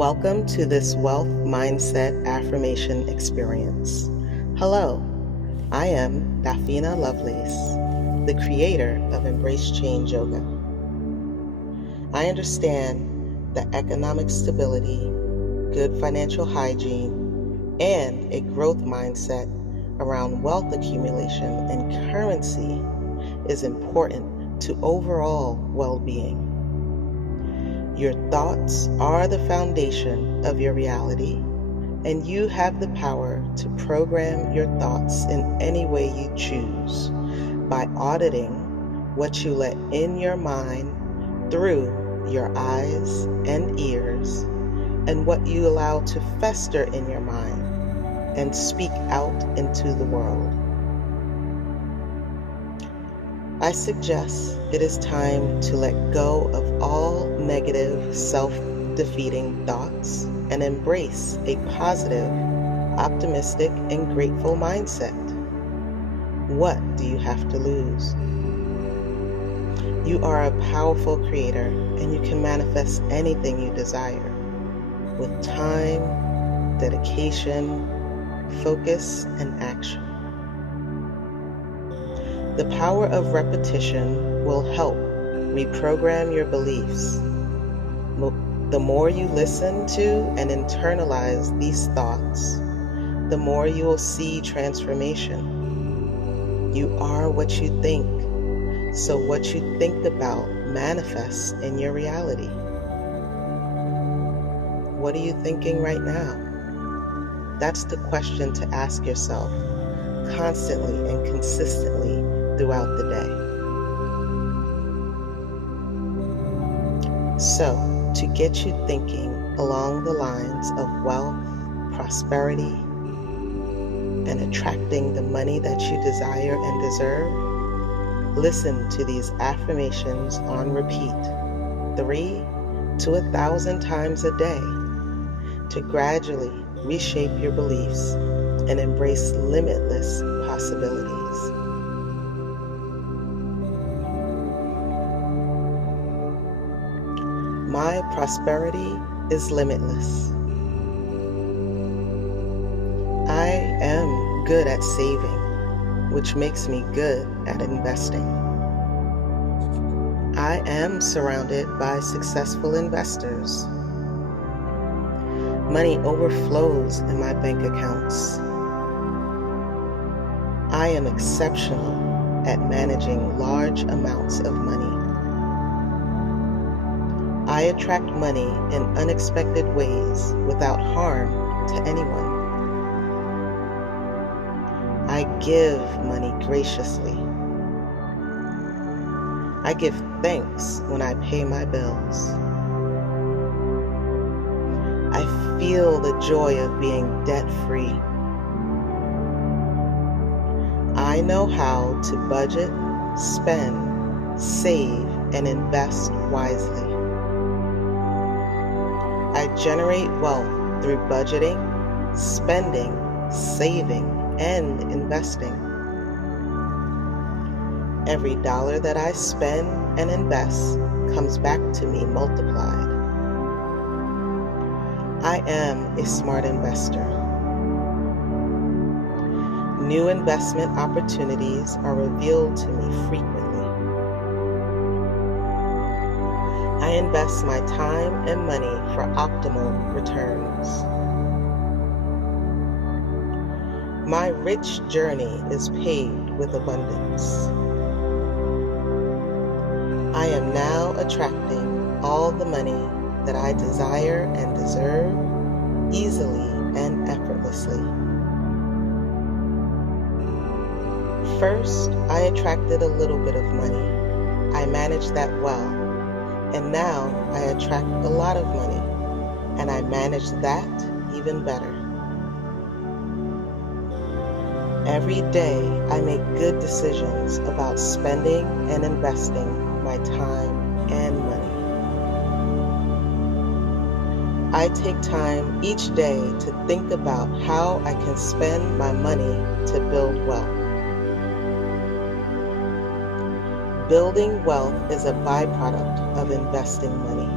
Welcome to this Wealth Mindset Affirmation experience. Hello, I am Dafina Lovelace, the creator of Embrace Change Yoga. I understand that economic stability, good financial hygiene, and a growth mindset around wealth accumulation and currency is important to overall well-being. Your thoughts are the foundation of your reality, and you have the power to program your thoughts in any way you choose by auditing what you let in your mind through your eyes and ears, and what you allow to fester in your mind and speak out into the world. I suggest it is time to let go of all negative, self-defeating thoughts and embrace a positive, optimistic, and grateful mindset. What do you have to lose? You are a powerful creator, and you can manifest anything you desire with time, dedication, focus, and action. The power of repetition will help reprogram your beliefs. The more you listen to and internalize these thoughts, the more you will see transformation. You are what you think, so what you think about manifests in your reality. What are you thinking right now? That's the question to ask yourself constantly and consistently throughout the day. So, to get you thinking along the lines of wealth, prosperity, and attracting the money that you desire and deserve, listen to these affirmations on repeat 3 to 1,000 times a day to gradually reshape your beliefs and embrace limitless possibilities. My prosperity is limitless. I am good at saving, which makes me good at investing. I am surrounded by successful investors. Money overflows in my bank accounts. I am exceptional at managing large amounts of money. I attract money in unexpected ways without harm to anyone. I give money graciously. I give thanks when I pay my bills. I feel the joy of being debt-free. I know how to budget, spend, save, and invest wisely. I generate wealth through budgeting, spending, saving, and investing. Every dollar that I spend and invest comes back to me multiplied. I am a smart investor. New investment opportunities are revealed to me frequently. I invest my time and money for optimal returns. My rich journey is paved with abundance. I am now attracting all the money that I desire and deserve easily and effortlessly. First, I attracted a little bit of money. I managed that well. And now I attract a lot of money, and I manage that even better. Every day I make good decisions about spending and investing my time and money. I take time each day to think about how I can spend my money to build wealth. Building wealth is a byproduct of investing money.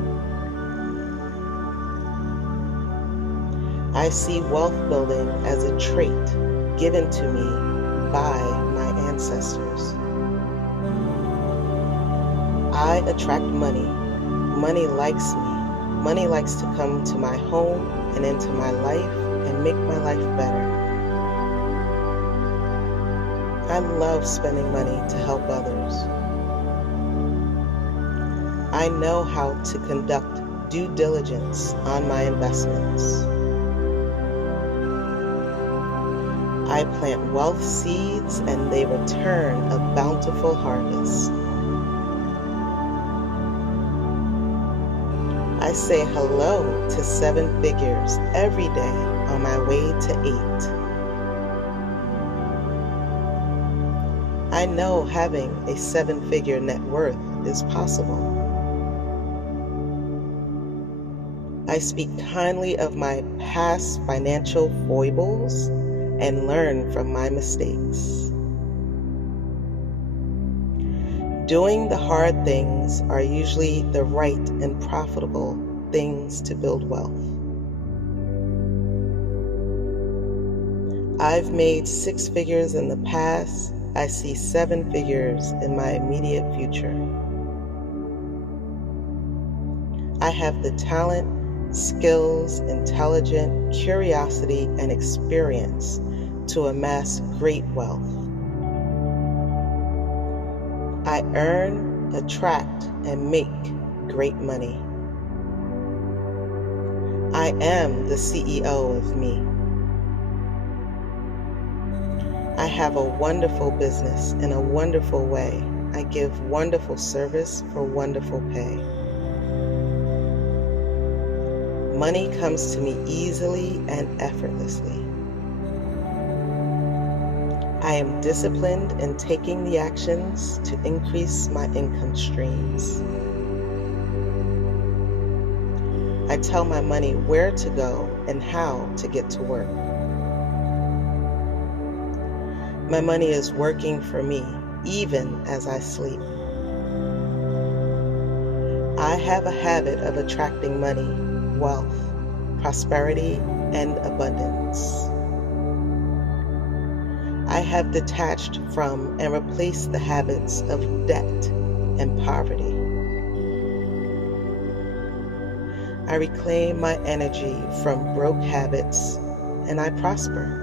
I see wealth building as a trait given to me by my ancestors. I attract money. Money likes me. Money likes to come to my home and into my life and make my life better. I love spending money to help others. I know how to conduct due diligence on my investments. I plant wealth seeds and they return a bountiful harvest. I say hello to 7 figures every day on my way to 8. I know having a 7-figure net worth is possible. I speak kindly of my past financial foibles and learn from my mistakes. Doing the hard things are usually the right and profitable things to build wealth. I've made 6 figures in the past. I see 7 figures in my immediate future. I have the talent, skills, intelligence, curiosity, and experience to amass great wealth. I earn, attract, and make great money. I am the CEO of me. I have a wonderful business in a wonderful way. I give wonderful service for wonderful pay. Money comes to me easily and effortlessly. I am disciplined in taking the actions to increase my income streams. I tell my money where to go and how to get to work. My money is working for me even as I sleep. I have a habit of attracting money, wealth, prosperity, and abundance. I have detached from and replaced the habits of debt and poverty. I reclaim my energy from broke habits and I prosper.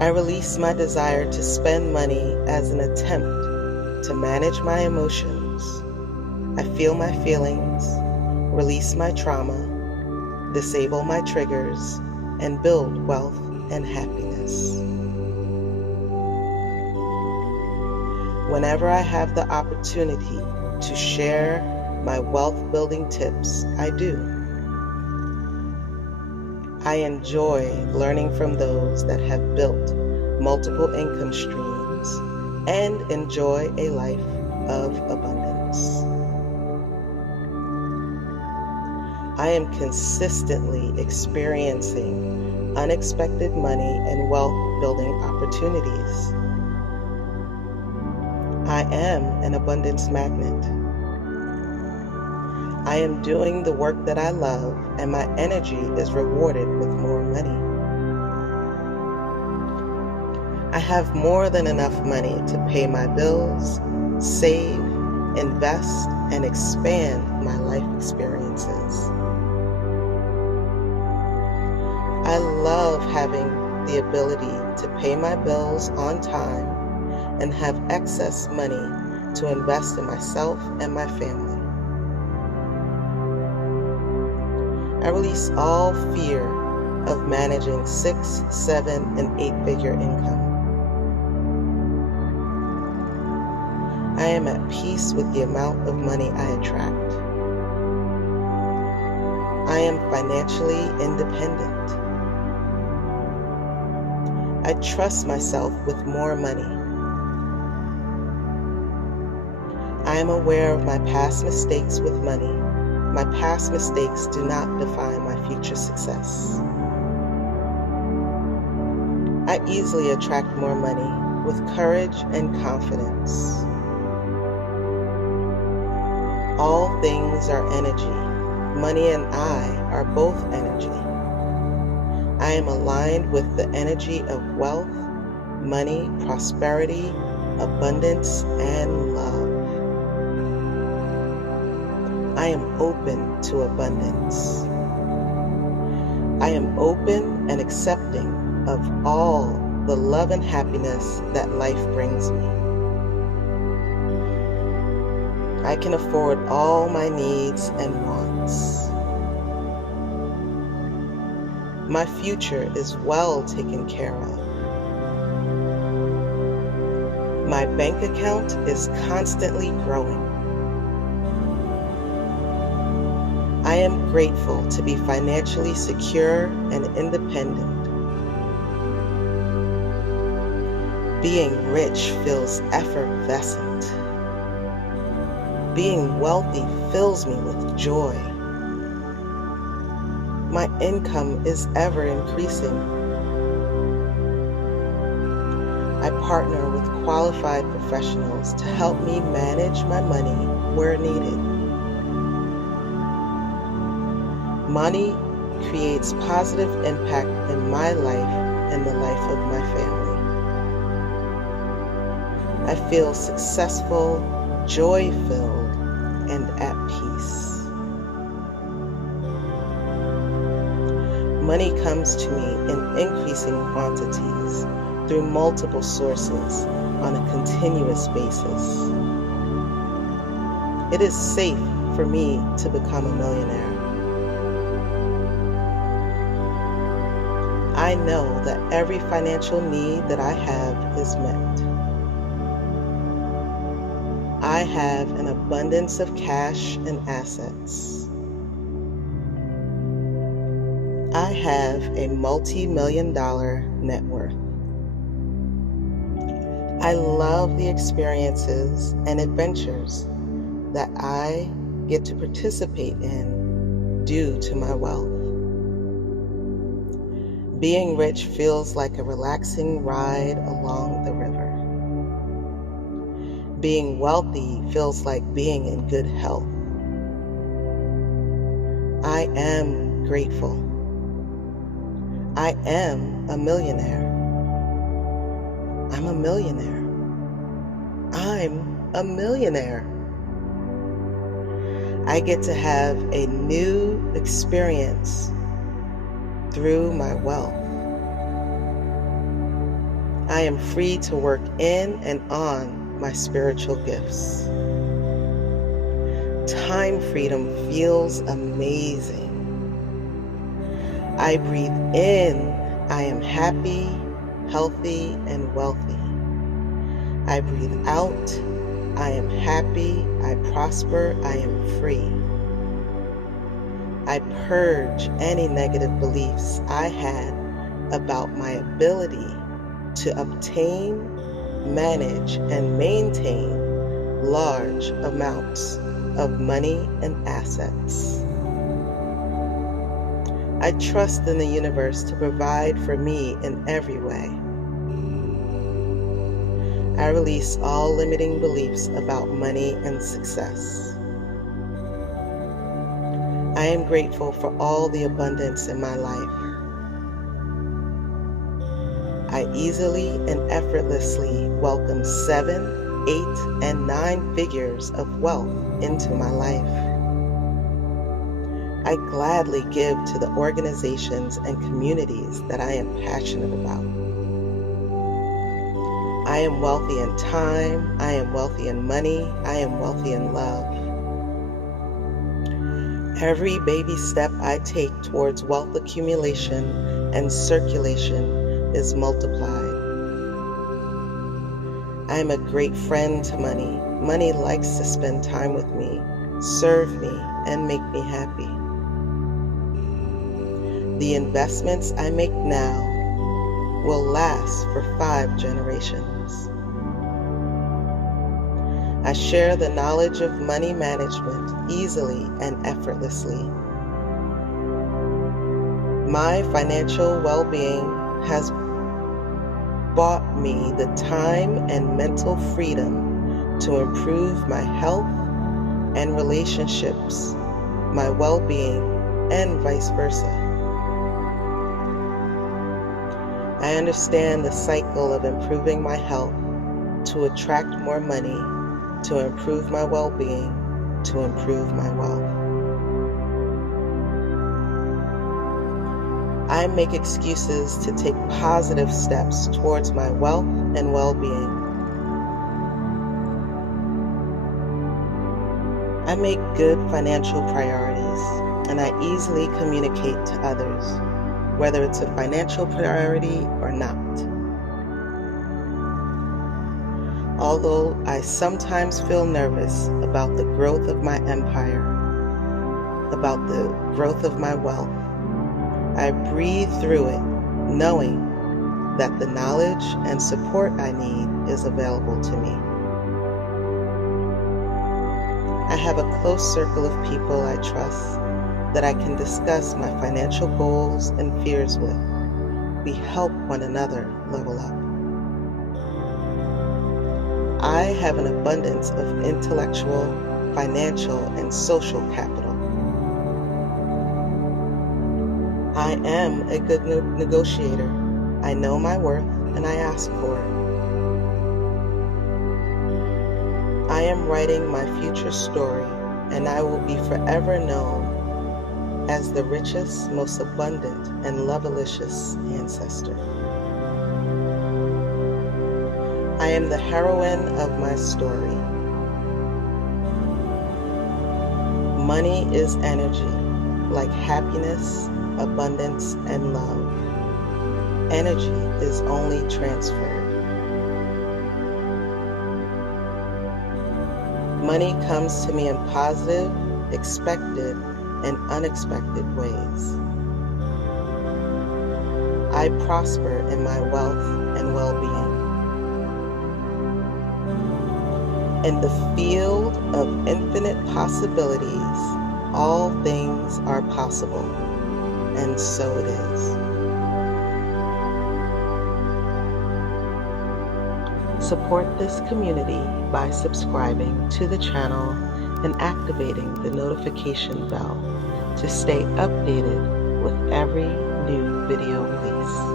I release my desire to spend money as an attempt to manage my emotions. I feel my feelings, release my trauma, disable my triggers, and build wealth and happiness. Whenever I have the opportunity to share my wealth building tips, I do. I enjoy learning from those that have built multiple income streams and enjoy a life of abundance. I am consistently experiencing unexpected money and wealth building opportunities. I am an abundance magnet. I am doing the work that I love, and my energy is rewarded with more money. I have more than enough money to pay my bills, save, invest, and expand my life experiences. I love having the ability to pay my bills on time and have excess money to invest in myself and my family. I release all fear of managing 6, 7, and 8-figure income. I am at peace with the amount of money I attract. I am financially independent. I trust myself with more money. I am aware of my past mistakes with money. My past mistakes do not define my future success. I easily attract more money with courage and confidence. All things are energy. Money and I are both energy. I am aligned with the energy of wealth, money, prosperity, abundance, and love. I am open to abundance. I am open and accepting of all the love and happiness that life brings me. I can afford all my needs and wants. My future is well taken care of. My bank account is constantly growing. I am grateful to be financially secure and independent. Being rich feels effervescent. Being wealthy fills me with joy. My income is ever increasing. I partner with qualified professionals to help me manage my money where needed. Money creates positive impact in my life and the life of my family. I feel successful, joy-filled, and at peace. Money comes to me in increasing quantities through multiple sources on a continuous basis. It is safe for me to become a millionaire. I know that every financial need that I have is met. I have an abundance of cash and assets. I have a multi-million-dollar net worth. I love the experiences and adventures that I get to participate in due to my wealth. Being rich feels like a relaxing ride along the river. Being wealthy feels like being in good health. I am grateful. I am a millionaire. I'm a millionaire. I'm a millionaire. I get to have a new experience through my wealth. I am free to work in and on my spiritual gifts. Time freedom feels amazing. I breathe in, I am happy, healthy, and wealthy. I breathe out, I am happy, I prosper, I am free. I purge any negative beliefs I had about my ability to obtain, manage, and maintain large amounts of money and assets. I trust in the universe to provide for me in every way. I release all limiting beliefs about money and success. I am grateful for all the abundance in my life. I easily and effortlessly welcome 7, 8, and 9 figures of wealth into my life. I gladly give to the organizations and communities that I am passionate about. I am wealthy in time, I am wealthy in money, I am wealthy in love. Every baby step I take towards wealth accumulation and circulation is multiplied. I am a great friend to money. Money likes to spend time with me, serve me, and make me happy. The investments I make now will last for 5 generations. I share the knowledge of money management easily and effortlessly. My financial well-being has bought me the time and mental freedom to improve my health and relationships my well-being, and vice versa. I understand the cycle of improving my health to attract more money, to improve my well-being, to improve my wealth. I make excuses to take positive steps towards my wealth and well-being. I make good financial priorities, and I easily communicate to others, whether it's a financial priority or not. Although I sometimes feel nervous about the growth of my empire, about the growth of my wealth, I breathe through it, knowing that the knowledge and support I need is available to me. I have a close circle of people I trust that I can discuss my financial goals and fears with. We help one another level up. I have an abundance of intellectual, financial, and social capital. I am a good negotiator. I know my worth and I ask for it. I am writing my future story, and I will be forever known as the richest, most abundant, and lovelicious ancestor. I am the heroine of my story. Money is energy, like happiness, abundance, and love. Energy is only transferred. Money comes to me in positive, expected, and unexpected ways. I prosper in my wealth and well-being. In the field of infinite possibilities, all things are possible, and so it is. Support this community by subscribing to the channel and activating the notification bell to stay updated with every new video release.